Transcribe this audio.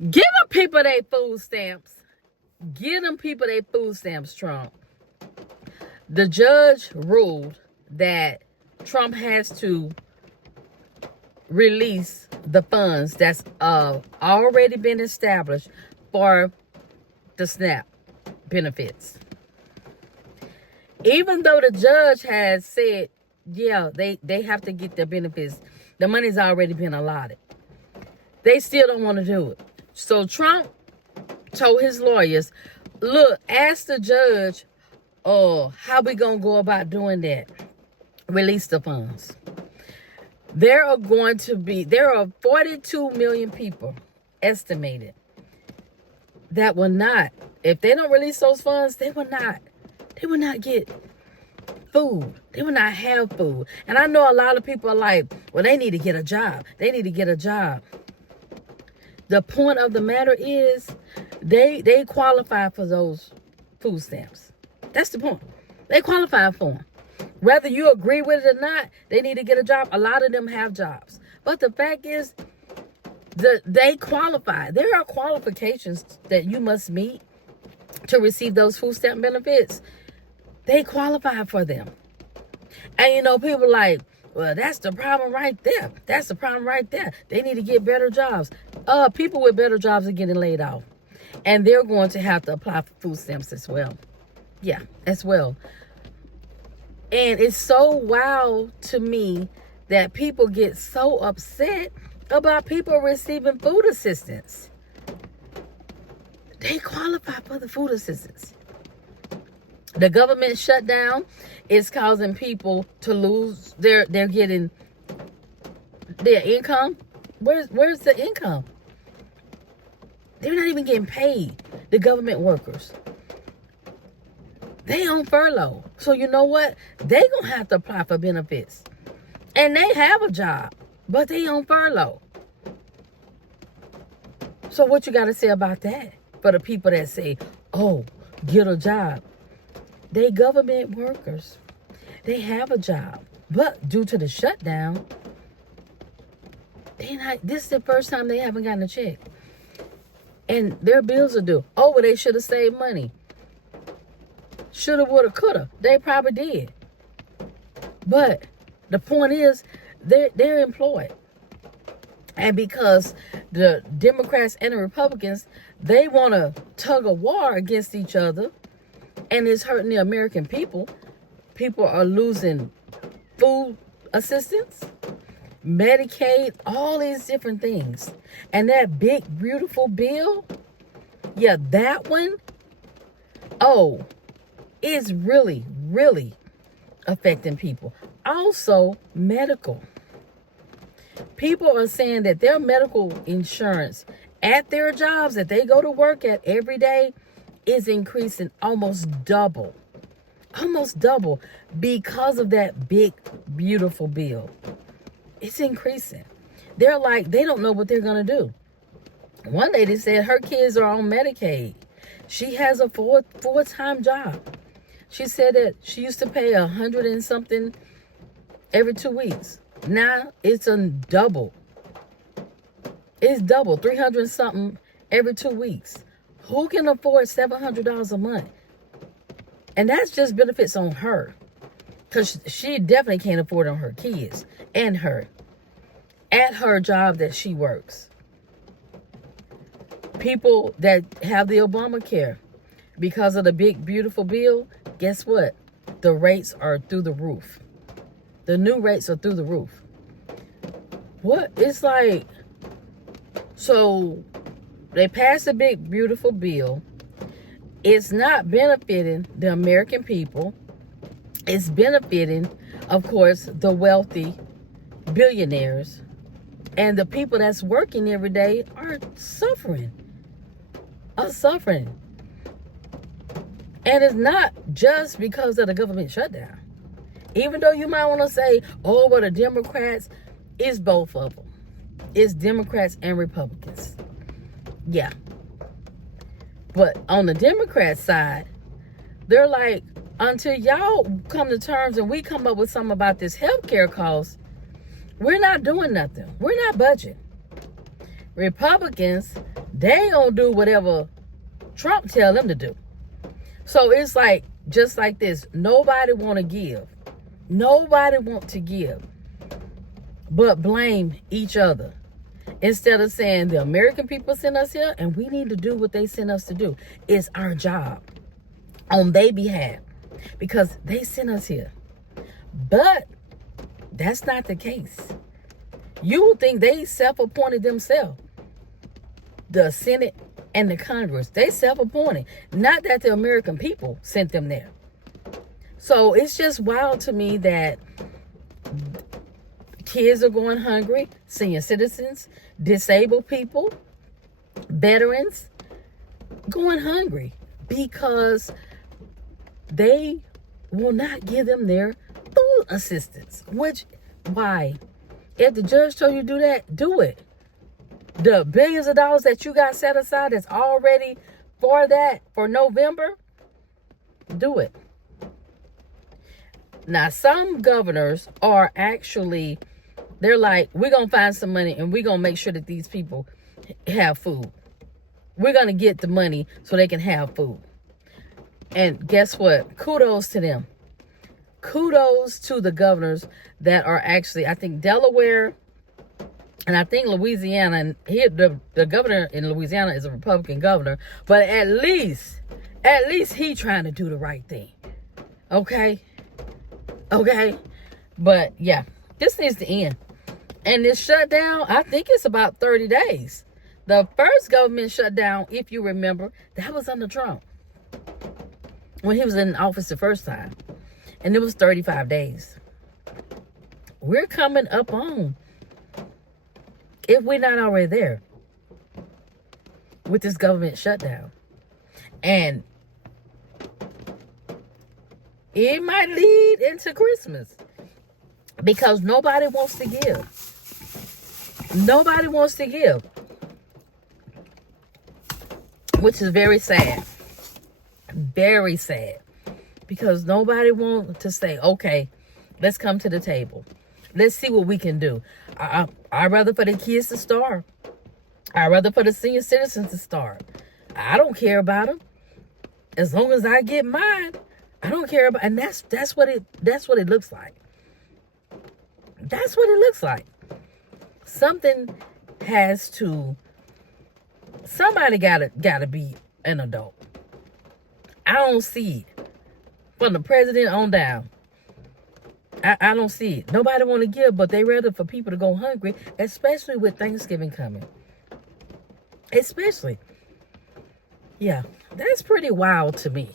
Give them people their food stamps. Give them people their food stamps, Trump. The judge ruled that Trump has to release the funds that's already been established for the SNAP benefits. Even though the judge has said, yeah, they have to get their benefits, the money's already been allotted. They still don't want to do it. So Trump told his lawyers, look, ask the judge, how we gonna go about doing that? Release the funds. There are 42 million people estimated that will not, if they don't release those funds, they will not get food. They will not have food. And I know a lot of people are like, well, they need to get a job. They need to get a job. The point of the matter is they qualify for those food stamps. That's the point. They qualify for them. Whether you agree with it or not, they need to get a job. A lot of them have jobs. But the fact is, they qualify. There are qualifications that you must meet to receive those food stamp benefits. They qualify for them. And people are like, well, that's the problem right there. That's the problem right there. They need to get better jobs. People with better jobs are getting laid off. And they're going to have to apply for food stamps as well. Yeah, as well. And it's so wild to me that people get so upset about people receiving food assistance. They qualify for the food assistance. The government shutdown is causing people to lose they're getting their income. Where's the income? They're not even getting paid. The government workers. They on furlough. So you know what? They gonna have to apply for benefits. And they have a job, but they on furlough. So what you gotta say about that? For the people that say, oh, get a job. They government workers. They have a job. But due to the shutdown, this is the first time they haven't gotten a check. And their bills are due. Oh, well, they should have saved money. Shoulda, woulda, coulda. They probably did. But the point is, they're employed. And because the Democrats and the Republicans, they want to tug a war against each other, and it's hurting the American people. People are losing food assistance, Medicaid, all these different things. And that big, beautiful bill, yeah, that one, is really, really affecting people. Also, medical. People are saying that their medical insurance at their jobs that they go to work at every day is increasing almost double because of that big, beautiful bill. It's increasing. They're like, they don't know what they're going to do. One lady said her kids are on Medicaid. She has a full-time job. She said that she used to pay $100 and something every 2 weeks. Now it's double. It's double, $300 and something every 2 weeks. Who can afford $700 a month? And that's just benefits on her. Because she definitely can't afford on her kids and her. At her job that she works. People that have the Obamacare, because of the big, beautiful bill, guess what? The rates are through the roof. The new rates are through the roof. What? It's like, so they passed a big, beautiful bill. It's not benefiting the American people. It's benefiting, of course, the wealthy billionaires. And the people that's working every day are suffering. And it's not just because of the government shutdown. Even though you might want to say, oh, but the Democrats, it's both of them. It's Democrats and Republicans. Yeah. But on the Democrat side, they're like, until y'all come to terms and we come up with something about this healthcare cost, we're not doing nothing. We're not budgeting. Republicans, They ain't gonna do whatever Trump tell them to do. So it's like, just like this, nobody want to give. Nobody want to give, but blame each other. Instead of saying the American people sent us here and we need to do what they sent us to do. It's our job on their behalf because they sent us here. But that's not the case. You would think they self-appointed themselves. The Senate and the Congress, they self-appointed. Not that the American people sent them there. So it's just wild to me that kids are going hungry, senior citizens, disabled people, veterans, going hungry because they will not give them their food assistance. Which, why? If the judge told you to do that, do it. The billions of dollars that you got set aside that's already for that, for November, do it. Now, some governors are actually, they're like, we're going to find some money and we're going to make sure that these people have food. We're going to get the money so they can have food. And guess what? Kudos to them. Kudos to the governors that are actually, I think Delaware and I think Louisiana, and here the governor in Louisiana is a Republican governor, but at least he trying to do the right thing. Okay? But yeah, this needs to end. And this shutdown, I think it's about 30 days. The first government shutdown, if you remember, that was under Trump. When he was in office the first time. And it was 35 days. We're coming up on, if we're not already there, with this government shutdown. And it might lead into Christmas. Because nobody wants to give. Nobody wants to give. Which is very sad. Very sad. Because nobody wants to say, okay, let's come to the table. Let's see what we can do. I'd rather for the kids to starve. I'd rather for the senior citizens to starve. I don't care about them. As long as I get mine, I don't care about. And that's what it looks like. That's what it looks like. Something has to. Somebody gotta be an adult. I don't see it. From the president on down. I don't see it. Nobody want to give, but they rather for people to go hungry, especially with Thanksgiving coming. Especially. Yeah, that's pretty wild to me.